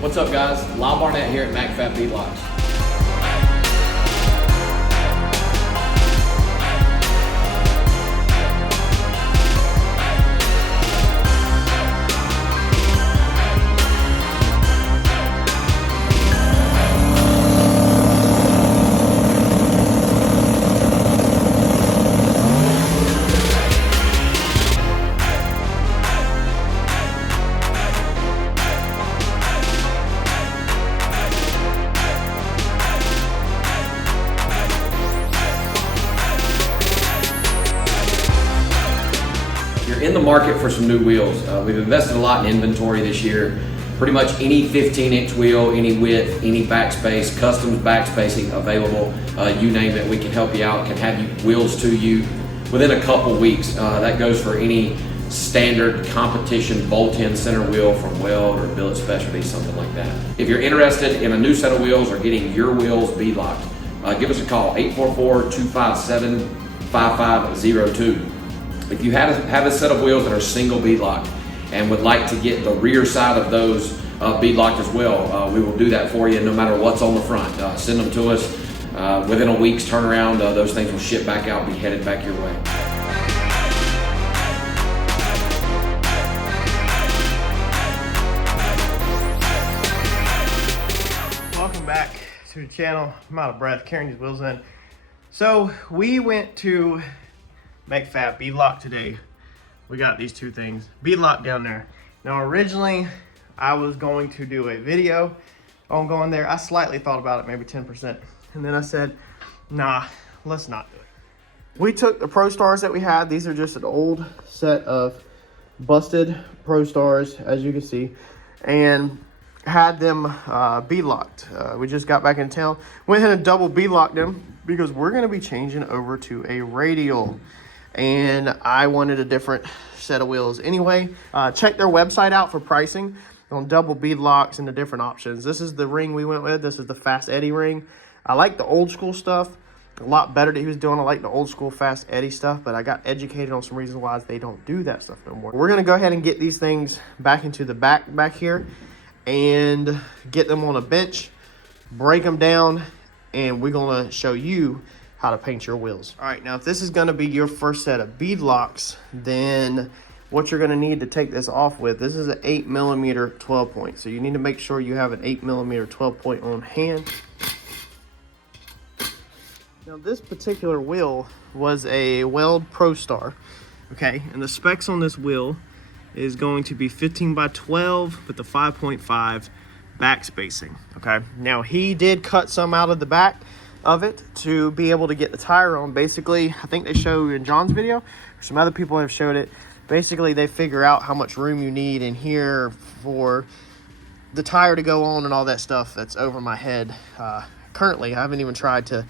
What's up, guys? Lyle Barnett here at Mac Fab Beadlocks. In the market for some new wheels. We've invested a lot in inventory this year. Pretty much any 15-inch wheel, any width, any backspace, custom backspacing available, you name it, we can help you out, can have wheels to you within a couple weeks. That goes for any standard competition bolt-in center wheel from Weld or Billet Specialty, something like that. If you're interested in a new set of wheels or getting your wheels beadlocked, give us a call, 844-257-5502. If you have a set of wheels that are single beadlocked and would like to get the rear side of those beadlocked as well, we will do that for you no matter what's on the front. Send them to us. Within a week's turnaround, those things will ship back out and be headed back your way. Welcome back to the channel. I'm out of breath carrying these wheels in. So we went to Mac Fab Beadlock today. We got these two things beadlocked down there. Now originally I was going to do a video on going there. I slightly thought about it, maybe 10%, and then I said nah, let's not do it. We took the Pro Stars that we had. These are just an old set of busted Pro Stars, as you can see, and had them beadlocked. We just got back in town, went ahead and double beadlocked them because we're going to be changing over to a radial, and I wanted a different set of wheels anyway. Check their website out for pricing on double beadlocks and the different options. This is the ring we went with. This is the Fast Eddie ring. I like the old school stuff a lot better that he was doing. I like the old school Fast Eddie stuff, but I got educated on some reasons why they don't do that stuff no more. We're gonna go ahead and get these things back into the back here and get them on a bench, break them down, and we're gonna show you how to paint your wheels. All right, now if this is gonna be your first set of beadlocks, then what you're gonna need to take this off with, this is an 8mm 12 point. So you need to make sure you have an 8mm 12 point on hand. Now this particular wheel was a Weld Pro Star, okay? And the specs on this wheel is going to be 15x12 with the 5.5 back spacing, okay? Now he did cut some out of the back of it to be able to get the tire on. Basically, I think they show in John's video, some other people have showed it. Basically, they figure out how much room you need in here for the tire to go on and all that stuff. That's over my head. Currently, I haven't even tried to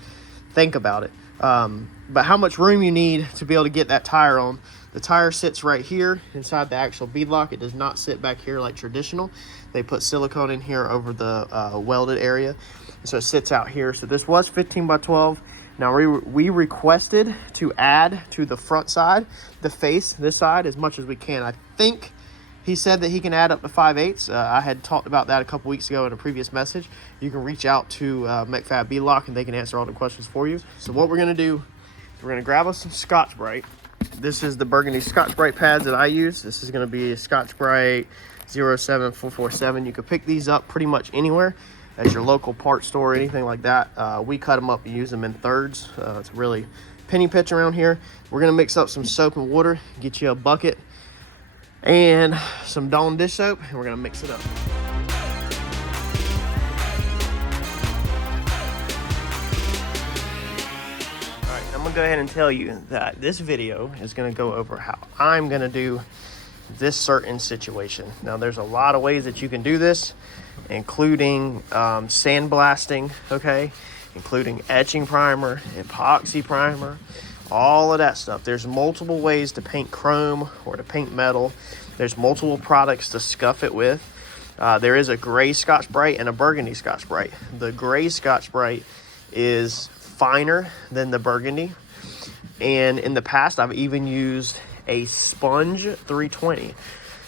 think about it. But how much room you need to be able to get that tire on. The tire sits right here inside the actual beadlock. It does not sit back here like traditional. They put silicone in here over the welded area. So it sits out here. So this was 15x12. Now we requested to add to the front side, the face, this side, as much as we can. I think he said that he can add up to 5/8. I had talked about that a couple weeks ago in a previous message. You can reach out to Mac Fab Beadlock and they can answer all the questions for you. So what we're gonna do is we're gonna grab us some Scotch-Brite. This is the burgundy Scotch-Brite pads that I use. This is gonna be a Scotch-Brite 07447. You can pick these up pretty much anywhere at your local parts store or anything like that. We cut them up and use them in thirds. It's really penny pitch around here. We're gonna mix up some soap and water, get you a bucket and some Dawn dish soap, and we're gonna mix it up. All right, I'm gonna go ahead and tell you that this video is gonna go over how I'm gonna do this certain situation. Now there's a lot of ways that you can do this, including sandblasting, okay, including etching primer, epoxy primer, all of that stuff. There's multiple ways to paint chrome or to paint metal. There's multiple products to scuff it with. There is a gray Scotch-Brite and a burgundy Scotch-Brite. The gray Scotch-Brite is finer than the burgundy, and in the past I've even used a sponge 320.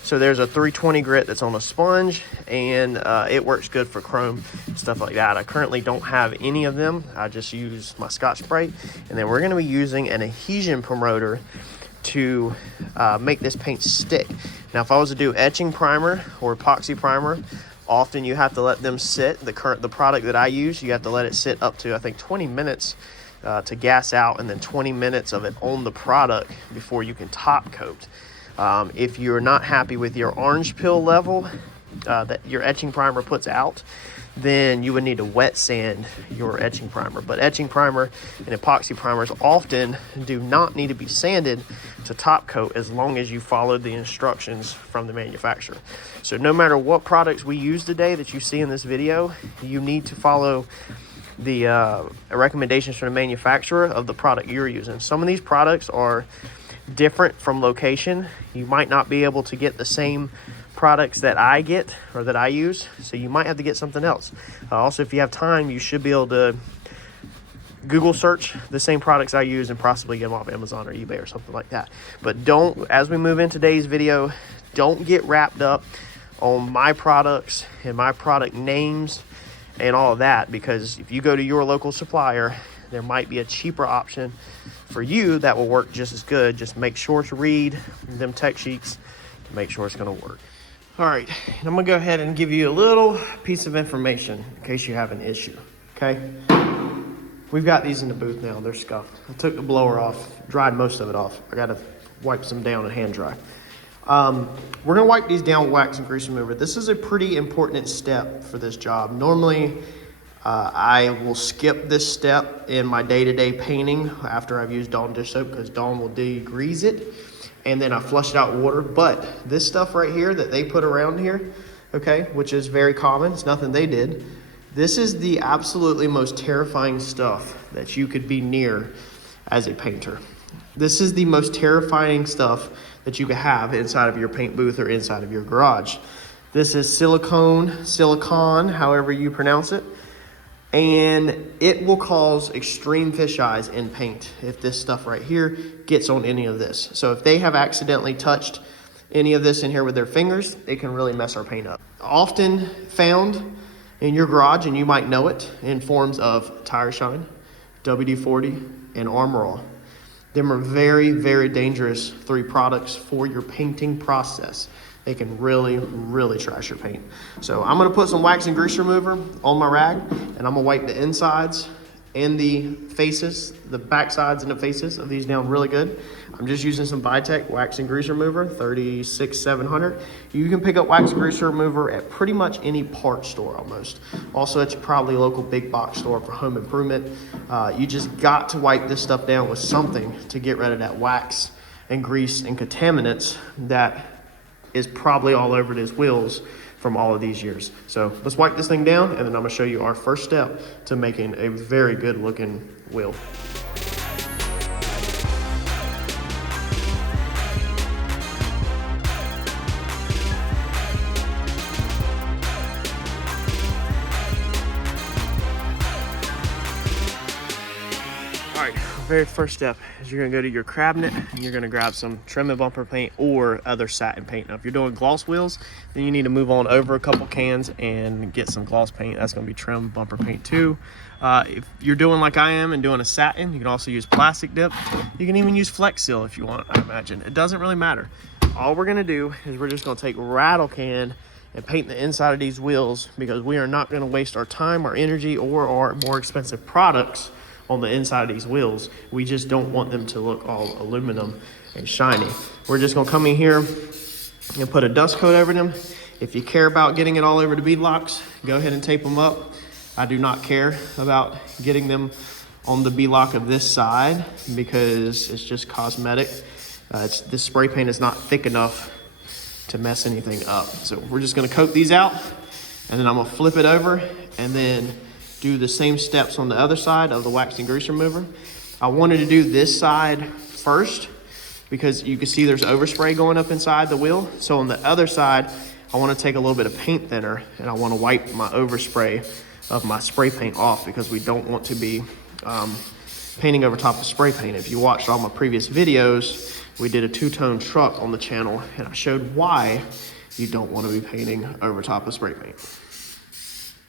So there's a 320 grit that's on a sponge, and it works good for chrome, stuff like that. I currently don't have any of them. I just use my Scotch-Brite, and then we're gonna be using an adhesion promoter to make this paint stick. Now, if I was to do etching primer or epoxy primer, often you have to let them sit. The product that I use, you have to let it sit up to, I think, 20 minutes to gas out, and then 20 minutes of it on the product before you can top coat. If you're not happy with your orange peel level that your etching primer puts out, then you would need to wet sand your etching primer. But etching primer and epoxy primers often do not need to be sanded to top coat as long as you followed the instructions from the manufacturer. So no matter what products we use today that you see in this video, you need to follow the recommendations from the manufacturer of the product you're using. Some of these products are different from location. You might not be able to get the same products that I get or that I use, so you might have to get something else. Also, if you have time, you should be able to Google search the same products I use and possibly get them off Amazon or eBay or something like that. But don't, as we move in today's video, don't get wrapped up on my products and my product names and all of that, because if you go to your local supplier, there might be a cheaper option for you that will work just as good. Just make sure to read them tech sheets to make sure it's going to work. All right, and I'm gonna go ahead and give you a little piece of information in case you have an issue, okay? We've got these in the booth now, they're scuffed. I took the blower off, dried most of it off. I gotta wipe some down and hand dry. We're gonna wipe these down with wax and grease remover. This is a pretty important step for this job. Normally, I will skip this step in my day-to-day painting after I've used Dawn dish soap, because Dawn will degrease it, and then I flush it out with water. But this stuff right here that they put around here, okay, which is very common, it's nothing they did. This is the absolutely most terrifying stuff that you could be near as a painter. This is the most terrifying stuff that you could have inside of your paint booth or inside of your garage. This is silicone, however you pronounce it. And it will cause extreme fisheyes in paint if this stuff right here gets on any of this. So if they have accidentally touched any of this in here with their fingers, it can really mess our paint up. Often found in your garage, and you might know it, in forms of tire shine, WD-40, and Armor All. Them are very, very dangerous 3 products for your painting process. They can really, really trash your paint. So I'm gonna put some wax and grease remover on my rag, and I'm gonna wipe the insides and the faces, the back sides and the faces of these down really good. I'm just using some Vitech wax and grease remover, 36-700. You can pick up wax and grease remover at pretty much any part store almost. Also at your probably local big box store for home improvement. You just got to wipe this stuff down with something to get rid of that wax and grease and contaminants that is probably all over these wheels from all of these years. So let's wipe this thing down, and then I'm gonna show you our first step to making a very good looking wheel. All right, very first step is you're gonna go to your cabinet and you're gonna grab some trim and bumper paint or other satin paint. Now, if you're doing gloss wheels, then you need to move on over a couple cans and get some gloss paint. That's gonna be trim bumper paint too. If you're doing like I am and doing a satin, you can also use plastic dip. You can even use Flex Seal if you want, I imagine. It doesn't really matter. All we're gonna do is we're just gonna take rattle can and paint the inside of these wheels, because we are not gonna waste our time, our energy, or our more expensive products on the inside of these wheels. We just don't want them to look all aluminum and shiny. We're just gonna come in here and put a dust coat over them. If you care about getting it all over the beadlocks, go ahead and tape them up. I do not care about getting them on the beadlock of this side because it's just cosmetic. This spray paint is not thick enough to mess anything up. So we're just gonna coat these out, and then I'm gonna flip it over and then do the same steps on the other side of the wax and grease remover. I wanted to do this side first because you can see there's overspray going up inside the wheel. So on the other side, I want to take a little bit of paint thinner and I want to wipe my overspray of my spray paint off, because we don't want to be painting over top of spray paint. If you watched all my previous videos, we did a two-tone truck on the channel, and I showed why you don't want to be painting over top of spray paint.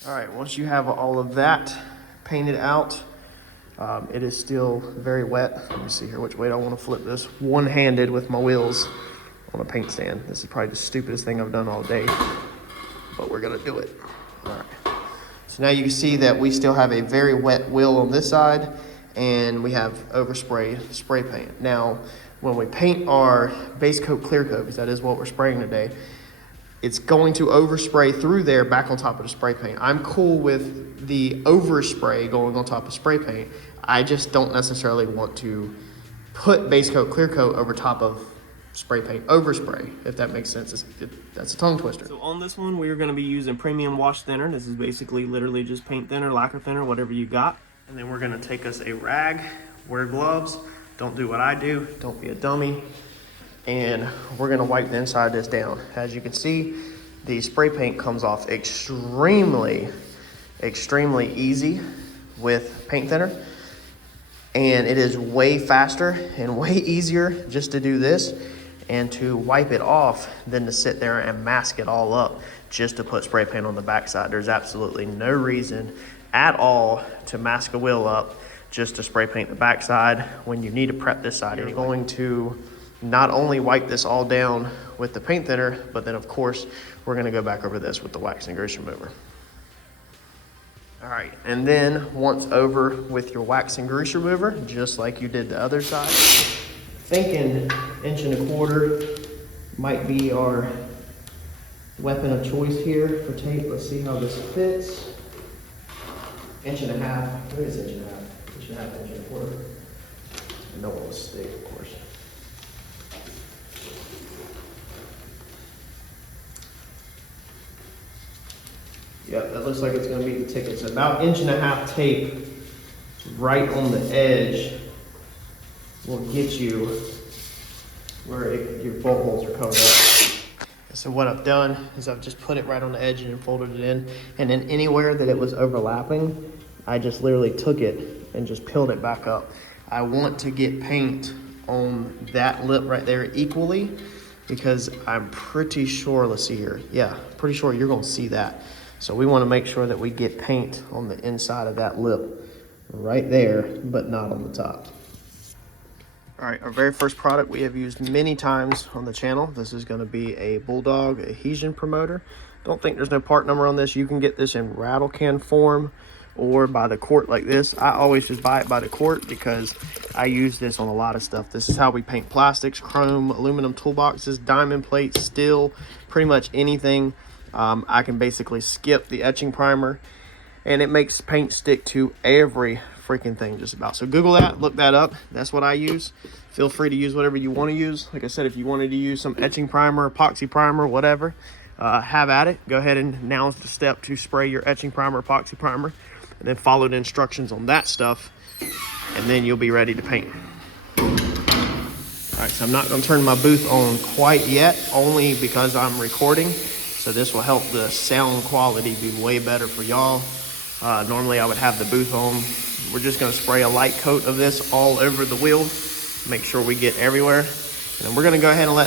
All right, once you have all of that painted out, it is still very wet. Let me see here which way I want to flip this. One-handed with my wheels on a paint stand. This is probably the stupidest thing I've done all day, but we're gonna do it. All right. So now you can see that we still have a very wet wheel on this side, and we have overspray spray paint. Now, when we paint our base coat clear coat, because that is what we're spraying today, it's going to overspray through there back on top of the spray paint. I'm cool with the overspray going on top of spray paint. I just don't necessarily want to put base coat clear coat over top of spray paint overspray, if that makes sense. That's a tongue twister. So on this one, we're gonna be using premium wash thinner. This is basically literally just paint thinner, lacquer thinner, whatever you got. And then we're gonna take us a rag, wear gloves, don't do what I do, don't be a dummy. And we're gonna wipe the inside of this down. As you can see, the spray paint comes off extremely easy with paint thinner. And it is way faster and way easier just to do this and to wipe it off than to sit there and mask it all up just to put spray paint on the backside. There's absolutely no reason at all to mask a wheel up just to spray paint the backside when you need to prep this side. You're going to not only wipe this all down with the paint thinner, but then of course, we're gonna go back over this with the wax and grease remover. All right, and then once over with your wax and grease remover, just like you did the other side, thinking 1.25 inches might be our weapon of choice here for tape. Let's see how this fits. 1.5 inches. What is 1.5 inches? 1.5 inches, 1.25 inches. I don't want to stick, of course. Yep, that looks like it's gonna meet the tickets. About 1.5 inch tape right on the edge will get you where your bolt holes are covered up. So what I've done is I've just put it right on the edge and folded it in. And then anywhere that it was overlapping, I just literally took it and just peeled it back up. I want to get paint on that lip right there equally, because I'm pretty sure, let's see here. Yeah, pretty sure you're gonna see that. So we wanna make sure that we get paint on the inside of that lip right there, but not on the top. All right, our very first product we have used many times on the channel. This is gonna be a Bulldog adhesion promoter. Don't think there's no part number on this. You can get this in rattle can form or by the quart like this. I always just buy it by the quart because I use this on a lot of stuff. This is how we paint plastics, chrome, aluminum toolboxes, diamond plates, steel, pretty much anything. I can basically skip the etching primer, and it makes paint stick to every freaking thing just about. So Google that, look that up. That's what I use. Feel free to use whatever you want to use. Like I said, if you wanted to use some etching primer, epoxy primer, whatever, have at it. Go ahead, and now is the step to spray your etching primer, epoxy primer, and then follow the instructions on that stuff, and then you'll be ready to paint. All right, so I'm not gonna turn my booth on quite yet, only because I'm recording. So this will help the sound quality be way better for y'all. Normally I would have the booth on. We're just gonna spray a light coat of this all over the wheel, make sure we get everywhere. And then we're gonna go ahead and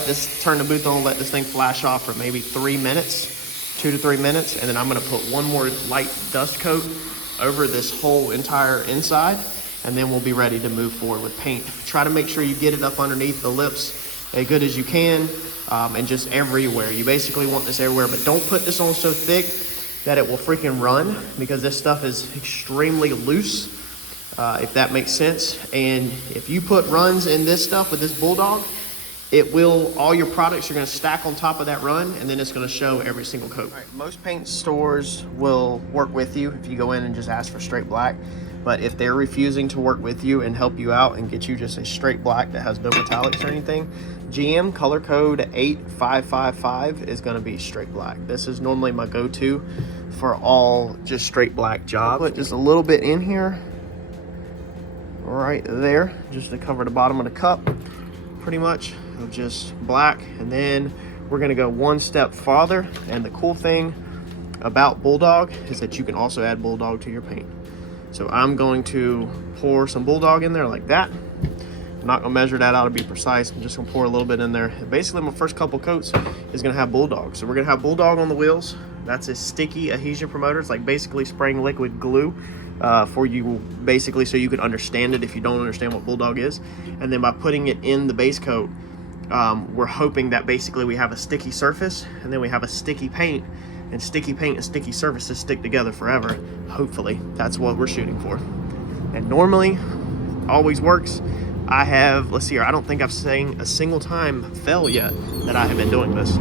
turn the booth on, let this thing flash off for maybe 3 minutes, 2 to 3 minutes. And then I'm gonna put one more light dust coat over this whole entire inside, and then we'll be ready to move forward with paint. Try to make sure you get it up underneath the lips as good as you can, and just everywhere. You basically want this everywhere, but don't put this on so thick that it will freaking run, because this stuff is extremely loose, if that makes sense. And if you put runs in this stuff with this Bulldog, it will, all your products are gonna stack on top of that run, and then it's gonna show every single coat. All right, most paint stores will work with you if you go in and just ask for straight black. But if they're refusing to work with you and help you out and get you just a straight black that has no metallics or anything, GM color code 8555 is gonna be straight black. This is normally my go-to for all just straight black jobs. Put just a little bit in here, right there, just to cover the bottom of the cup, pretty much, of just black. And then we're gonna go one step farther. And the cool thing about Bulldog is that you can also add Bulldog to your paint. So I'm going to pour some Bulldog in there like that. I'm not gonna measure that out to be precise. I'm just gonna pour a little bit in there. And basically my first couple coats is gonna have Bulldog. So we're gonna have Bulldog on the wheels. That's a sticky adhesion promoter. It's like basically spraying liquid glue for you, basically, so you can understand it if you don't understand what Bulldog is. And then by putting it in the base coat, we're hoping that basically we have a sticky surface and then we have a sticky paint, and sticky paint and sticky surfaces stick together forever. Hopefully, that's what we're shooting for. And normally, always works. I have, let's see here, I don't think I've seen a single time fail yet that I have been doing this.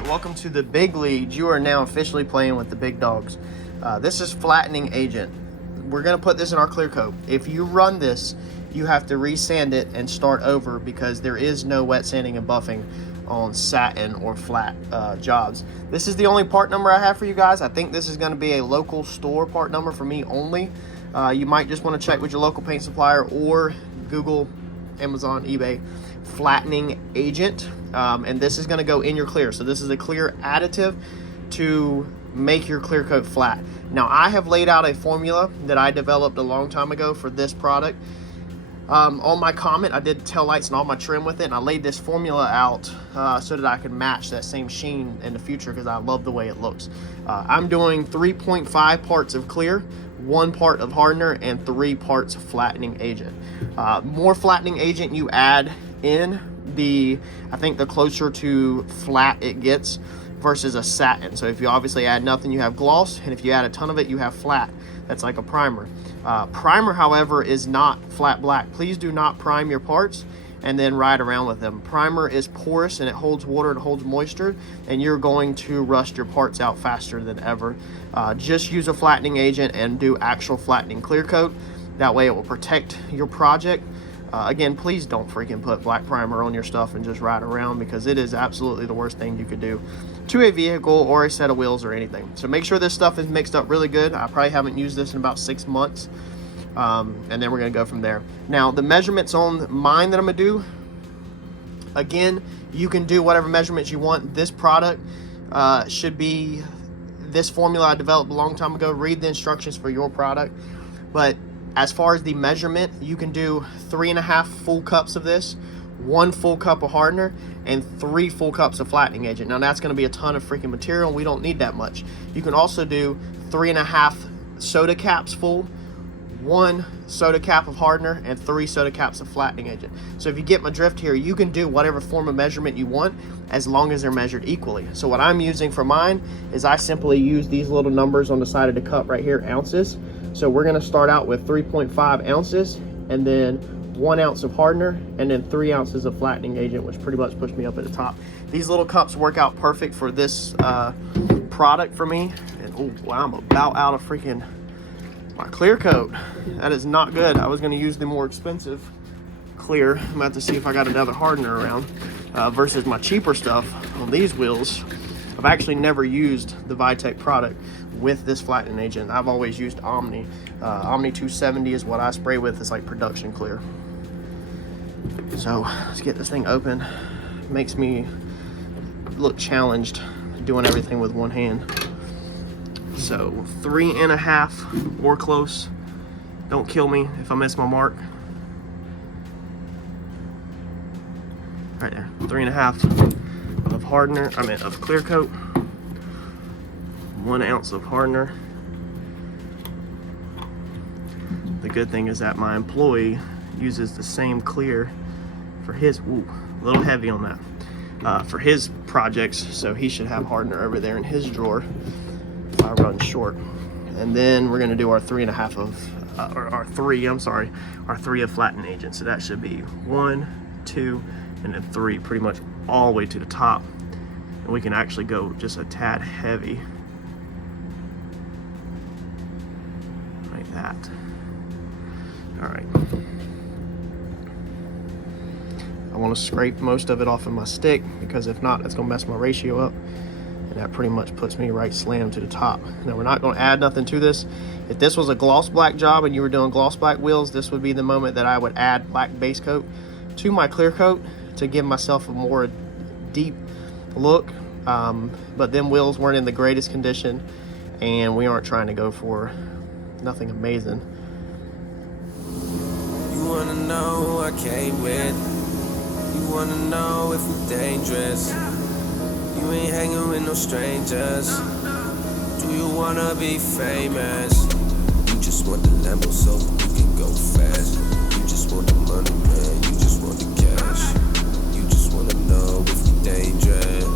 Alright, welcome to the big leagues. You are now officially playing with the big dogs. This is flattening agent. We're going to put this in our clear coat. If you run this, you have to resand it and start over because there is no wet sanding and buffing on satin or flat jobs. This is the only part number I have for you guys. I think this is going to be a local store part number for me only. You might just want to check with your local paint supplier or Google, Amazon, eBay, flattening agent. And this is going to go in your clear. So this is a clear additive to make your clear coat flat. Now I have laid out a formula that I developed a long time ago for this product. On my Comet, I did tail lights and all my trim with it, and I laid this formula out so that I could match that same sheen in the future because I love the way it looks. I'm doing 3.5 parts of clear, 1 part of hardener, and 3 parts of flattening agent. More flattening agent you add in, I think the closer to flat it gets versus a satin. So if you obviously add nothing, you have gloss, and if you add a ton of it, you have flat. That's like a primer. Primer, however, is not flat black. Please do not prime your parts and then ride around with them. Primer is porous and it holds water, it holds moisture, and you're going to rust your parts out faster than ever. Just use a flattening agent and do actual flattening clear coat. That way it will protect your project. Again, please don't freaking put black primer on your stuff and just ride around because it is absolutely the worst thing you could do to a vehicle or a set of wheels or anything. So make sure this stuff is mixed up really good. I probably haven't used this in about 6 months. And then we're gonna go from there. Now the measurements on mine that I'm gonna do, again, you can do whatever measurements you want. This product should be this formula I developed a long time ago. Read the instructions for your product. But as far as the measurement, you can do 3.5 full cups of this, 1 full cup of hardener, and 3 full cups of flattening agent. Now that's going to be a ton of freaking material. We don't need that much. You can also do 3.5 soda caps full, 1 soda cap of hardener, and 3 soda caps of flattening agent. So if you get my drift here, you can do whatever form of measurement you want as long as they're measured equally. So what I'm using for mine is I simply use these little numbers on the side of the cup right here, ounces. So we're going to start out with 3.5 ounces and then 1 ounce of hardener and then 3 ounces of flattening agent, which pretty much pushed me up at the top. These little cups work out perfect for this product for me. And oh wow, I'm about out of freaking my clear coat. That is not good. I was going to use the more expensive clear. I'm about to see if I got another hardener around versus my cheaper stuff on these wheels. I've actually never used the Vitec product with this flattening agent. I've always used Omni. Omni 270 is what I spray with. It's like production clear. So let's get this thing open. Makes me look challenged doing everything with one hand. So 3.5 or close. Don't kill me if I miss my mark. Right there, 3.5 of hardener, of clear coat, 1 ounce of hardener. The good thing is that my employee uses the same clear for his, a little heavy on that, for his projects, so he should have hardener over there in his drawer if I run short. And then we're gonna do our 3.5 of, our 3 of flattening agent. So that should be 1, 2, and then 3, pretty much all the way to the top. And we can actually go just a tad heavy like that. All right, I want to scrape most of it off of my stick because if not, it's gonna mess my ratio up, and that pretty much puts me right slam to the top. Now we're not gonna add nothing to this. If this was a gloss black job and you were doing gloss black wheels, this would be the moment that I would add black base coat to my clear coat to give myself a more deep look. But them wheels weren't in the greatest condition, and we aren't trying to go for nothing amazing. You wanna know who I came with? You wanna know if we're dangerous? You ain't hanging with no strangers. Do you wanna be famous? You just want the Lambo so you can go fast. You just want the money, man. You just want the cash. You just wanna know if we're dangerous.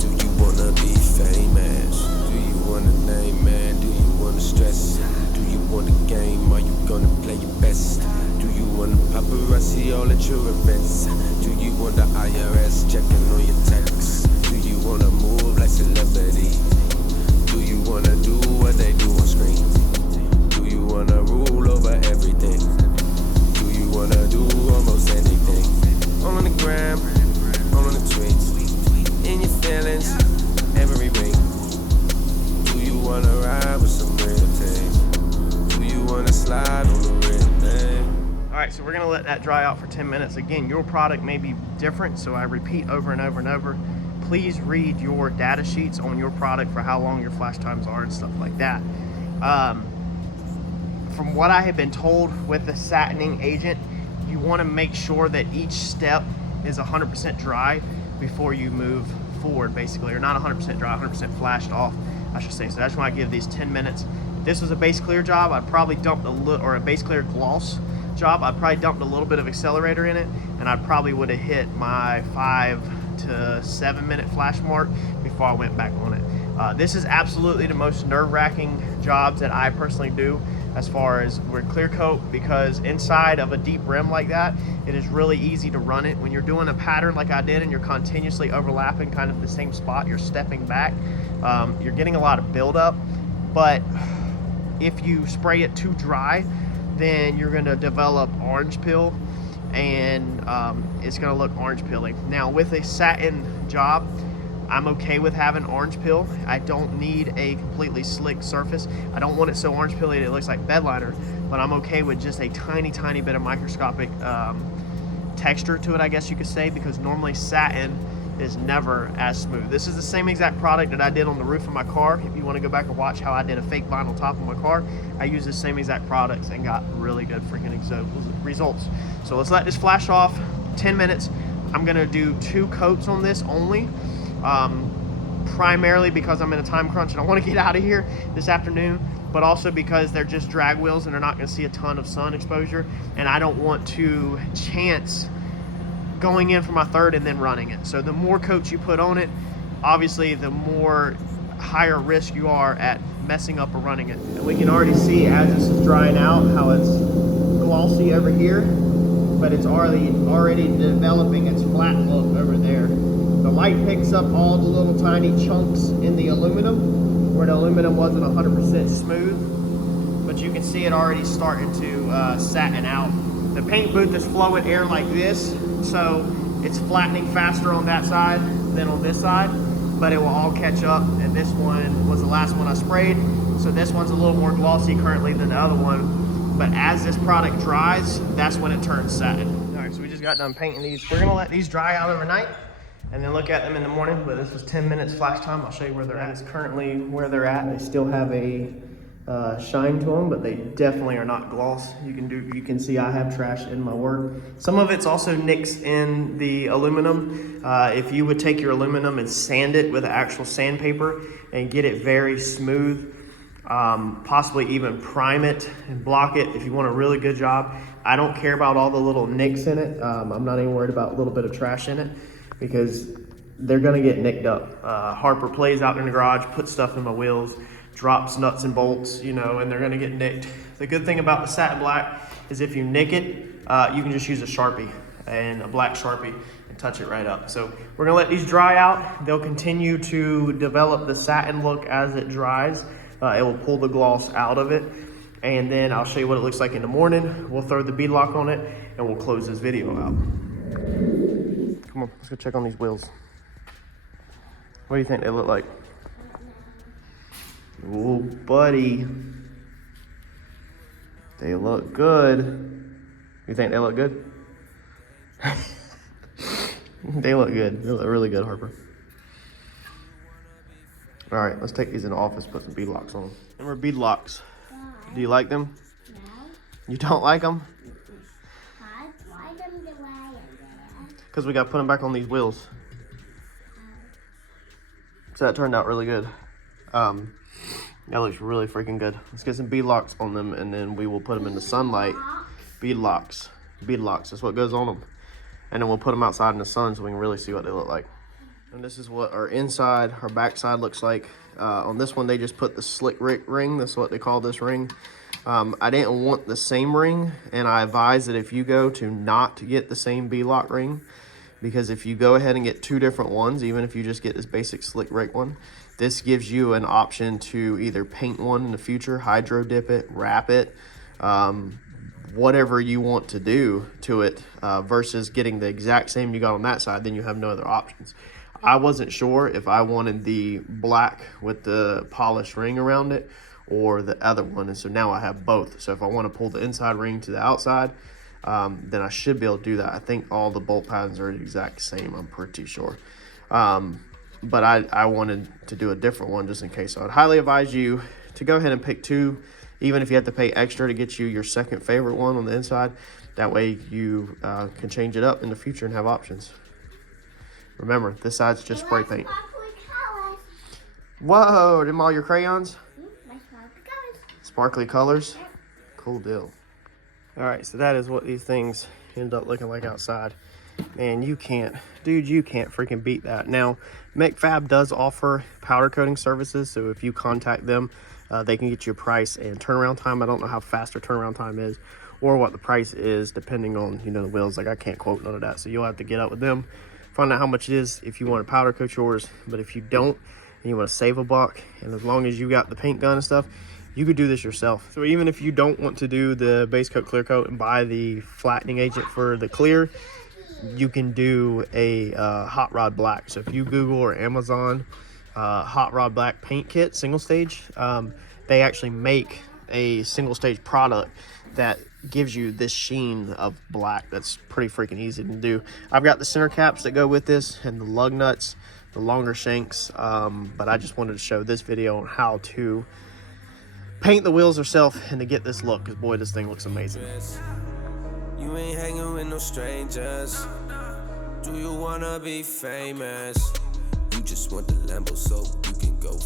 Do you wanna be famous? Do you want a name, man? Do you wanna stress? Do you want a game? Are you gonna play your best? Do you want paparazzi all at your events? Do you want the IRS checking on your texts? Do you wanna move like celebrities? Do you wanna do what they do on screen? Do you wanna rule over everything? Do you wanna do almost anything? All on the gram, all on the tweets, in your feelings, every week. Do you wanna ride with some real things? Do you wanna slide on the real thing? All right, so we're gonna let that dry out for 10 minutes. Again, your product may be different, so I repeat over and over and over. Please read your data sheets on your product for how long your flash times are and stuff like that. From what I have been told with the satining agent, you wanna make sure that each step is 100% dry before you move forward, basically, or not 100% dry, 100% flashed off, I should say. So that's why I give these 10 minutes. If this was a base clear job, I'd probably dump or a base clear gloss job, I'd probably dumped a little bit of accelerator in it, and I probably would have hit my 5 to 7 minute flash mark before I went back on it. This is absolutely the most nerve-wracking jobs that I personally do as far as with clear coat, because inside of a deep rim like that, it is really easy to run it. When you're doing a pattern like I did and you're continuously overlapping kind of the same spot, you're stepping back, you're getting a lot of buildup. But if you spray it too dry, then you're gonna develop orange peel, and it's gonna look orange peeling. Now with a satin job, I'm okay with having orange peel. I don't need a completely slick surface. I don't want it so orange peely that it looks like bed liner, but I'm okay with just a tiny bit of microscopic texture to it, I guess you could say, because normally satin is never as smooth. This is the same exact product that I did on the roof of my car. If you want to go back and watch how I did a fake vinyl top on my car, I used the same exact products and got really good freaking results. So let's let this flash off 10 minutes. I'm gonna do 2 coats on this only, primarily because I'm in a time crunch and I want to get out of here this afternoon, but also because they're just drag wheels and they're not going to see a ton of sun exposure, and I don't want to chance going in for my third and then running it. So the more coats you put on it, obviously the more higher risk you are at messing up or running it. And we can already see as this is drying out how it's glossy over here, but it's already developing its flat look over there. The light picks up all the little tiny chunks in the aluminum where the aluminum wasn't 100% smooth, but you can see it already starting to satin out. The paint booth is flowing air like this, so it's flattening faster on that side than on this side, but it will all catch up. And this one was the last one I sprayed, so this one's a little more glossy currently than the other one, but as this product dries, that's when it turns satin. All right, so we just got done painting these. We're gonna let these dry out overnight and then look at them in the morning, but this was 10 minutes flash time. I'll show you where they're at. That is currently where they're at. They still have a shine to them, but they definitely are not gloss. You can see I have trash in my work. Some of it's also nicks in the aluminum. If you would take your aluminum and sand it with actual sandpaper and get it very smooth, possibly even prime it and block it if you want a really good job. I don't care about all the little nicks in it. I'm not even worried about a little bit of trash in it, because they're gonna get nicked up. Harper plays out in the garage, puts stuff in my wheels, drops nuts and bolts, you know, and they're gonna get nicked. The good thing about the satin black is if you nick it, you can just use a Sharpie and a black Sharpie and touch it right up. So we're gonna let these dry out. They'll continue to develop the satin look as it dries. It will pull the gloss out of it, and then I'll show you what it looks like in the morning. We'll throw the bead lock on it and we'll close this video out. Come on, let's go check on these wheels. What do you think they look like? Oh, buddy. They look good. You think they look good? They look good. They look really good, Harper. All right, let's take these in the office, put some bead locks on them. And we're bead locks. Do you like them? No. You don't like them? Why them the way I did? Because we got to put them back on these wheels. So that turned out really good. That looks really freaking good. Let's get some bead locks on them, and then we will put them in the sunlight. Bead locks. Bead locks. That's what goes on them. And then we'll put them outside in the sun so we can really see what they look like. And this is what our inside, our back side looks like. On this one, they just put the slick ring. That's what they call this ring. I didn't want the same ring, and I advise that if you go to not get the same bead lock ring, because if you go ahead and get 2 different ones, even if you just get this basic slick rake one, this gives you an option to either paint one in the future, hydro dip it, wrap it, whatever you want to do to it, versus getting the exact same you got on that side. Then you have no other options. I wasn't sure if I wanted the black with the polished ring around it or the other one, and so now I have both. So if I want to pull the inside ring to the outside, then I should be able to do that. I think all the bolt patterns are the exact same, I'm pretty sure. But I wanted to do a different one just in case. So I'd highly advise you to go ahead and pick 2, even if you have to pay extra to get you your second favorite one on the inside. That way you can change it up in the future and have options. Remember, this side's just spray paint. Whoa, them all your crayons? Sparkly colors? Cool deal. All right, so that is what these things end up looking like outside. Man, you can't freaking beat that. Now, Mac Fab does offer powder coating services, so if you contact them, they can get you a price and turnaround time. I don't know how fast their turnaround time is or what the price is depending on, you know, the wheels. Like, I can't quote none of that, so you'll have to get up with them, find out how much it is if you want to powder coat yours. But if you don't and you want to save a buck, and as long as you got the paint gun and stuff, you could do this yourself. So even if you don't want to do the base coat, clear coat, and buy the flattening agent for the clear, you can do a hot rod black. So if you Google or Amazon hot rod black paint kit, single stage, they actually make a single stage product that gives you this sheen of black. That's pretty freaking easy to do. I've got the center caps that go with this and the lug nuts, the longer shanks, but I just wanted to show this video on how to paint the wheels yourself and to get this look, because boy, this thing looks amazing. You ain't hanging with no strangers. Do you wanna be famous? You just want the Lambo so you can go